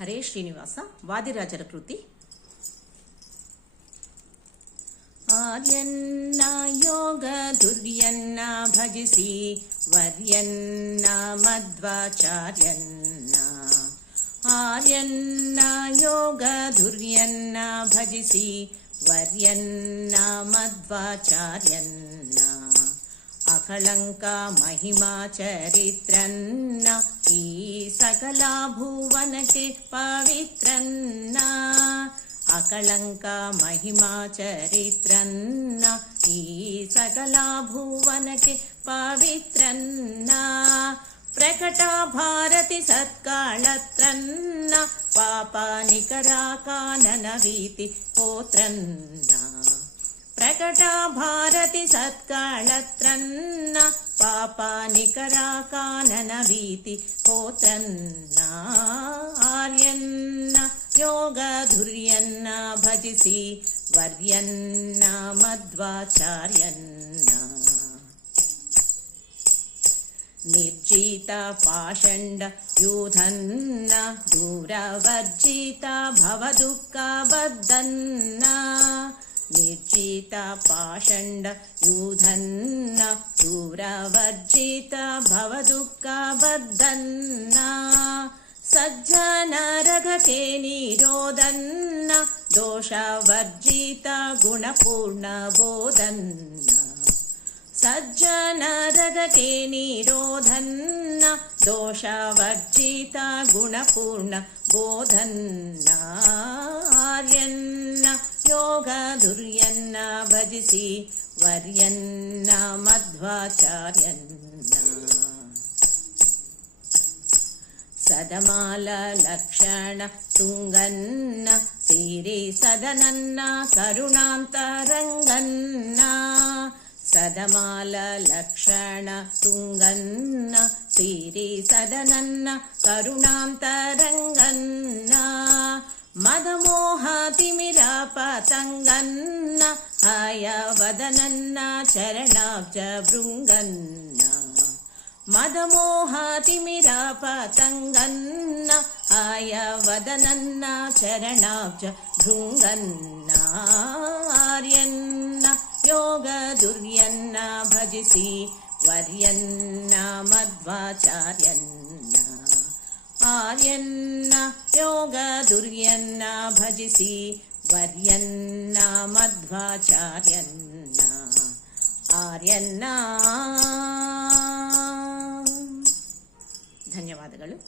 ಹರೇ ಶ್ರೀನಿವಾಸ. ವಾದಿರಾಜರ ಕೃತಿ. ಆರ್ಯನ್ನ ಯೋಗ ದುರ್ಯನ್ನ ಭಜಿಸಿ ವರ್ಯನ್ನ ಮಧ್ವಾಚಾರ್ಯನ್ನ. ಆರ್ಯನ್ನ ಯೋಗ ದುರ್ಯನ್ನ ಭಜಿಸಿ ವರ್ಯನ್ನ ಮಧ್ವಾಚಾರ್ಯನ್ನ. ಅಕಳಂಕ ಮಹಿಮಾ ಚರಿತ್ರನ್ನ ಈ ಸಕಲ ಭುವನಕ್ಕೆ ಪವಿತ್ರನ್ನ. ಅಕಳಂಕ ಮಹಿಮಾ ಚರಿತ್ರನ್ನ ಈ ಸಕಲ ಭುವನಕ್ಕೆ ಪವಿತ್ರನ್ನ. ಪ್ರಕಟ ಭಾರತಿ ಸತ್ಕಾಳತ್ರನ್ನ ಪಾಪ ನಿಕರ ಕಾನನ ವೀತಿ ಪೋತ್ರನ್ನ. ಪ್ರಕಟ ಭಾರತಿ ಸತ್ಕಾಳತ್ರನ್ನ ಪಾಪ ನಿಕರ ಕಾನನ ವೀತಿ ಪೋತ್ರನ್ನ. ಆರ್ಯನ್ನ ಯೋಗ ಧುರ್ಯನ್ನ ಭಜಿಸಿ ವರ್ಯನ್ನ ಮಧ್ವಾಚಾರ್ಯನ್ನ. ನಿರ್ಜಿತ ಪಾಷಂಡ ಯೂಧನ್ನ ದೂರವರ್ಜಿತ ಭವದುಃಖ ಬದ್ಧನ್ನ. ನಿರ್ಜಿತ ಪಾಷಂಡ ಯೂಧನ್ನ ದೂರವರ್ಜಿತ ಭವದುಃಖ ಬದ್ಧನ್ನ. ಸಜ್ಜನರಘಕೆ ನಿರೋಧನ್ನ ದೋಷವರ್ಜಿತ ಗುಣಪೂರ್ಣ ಬೋಧನ್ನ. ಸಜ್ಜನರಘಕೆ ನಿರೋಧನ್ನ ದೋಷವರ್ಜಿತ ಗುಣಪೂರ್ಣ ಬೋಧನ್ನ. ಆರ್ಯನ್ನ ಯೋಗ ದುರ್ಯನ್ನ ಭಜಿಸಿ ವರ್ಯನ್ನ ಮಧ್ವಾಚಾರ್ಯನ್ನ. ಸದಮಾಲ ಲಕ್ಷಣ ತುಂಗನ್ನ ಸಿರಿ ಸದನನ್ನ ಕರುಣಾಂತರಂಗನ್ನ. ಸದಮಾಲ ಲಕ್ಷಣ ತುಂಗನ್ನ ಸಿರಿ ಸದನನ್ನ ಕರುಣಾಂತರಂಗನ್ನ. ಮದಮೋಹ ತಿಮಿರ ಪತಂಗನ್ನ ಹಯವದನನ್ನ ಚರಣಾಬ್ಜ ಭೃಂಗನ್ನ. ಮದಮೋಹ ತಿಮಿರ ಪತಂಗನ್ನ ಹಯವದನನ್ನ ಚರಣಾಬ್ಜ ಭೃಂಗನ್ನ. ಆರ್ಯನ್ನ ಯೋಗ ದುರ್ಯನ್ನ ಭಜಿಸಿ ವರ್ಯನ್ನ ಮಧ್ವಾಚಾರ್ಯನ್ನ. ಆರ್ಯನ್ನ ಯೋಗ ದುರ್ಯನ್ನ ಭಜಿಸಿ ವರ್ಯನ್ನ ಮಧ್ವಾಚಾರ್ಯನ್ನ. ಆರ್ಯನ್ನ. ಧನ್ಯವಾದಗಳು.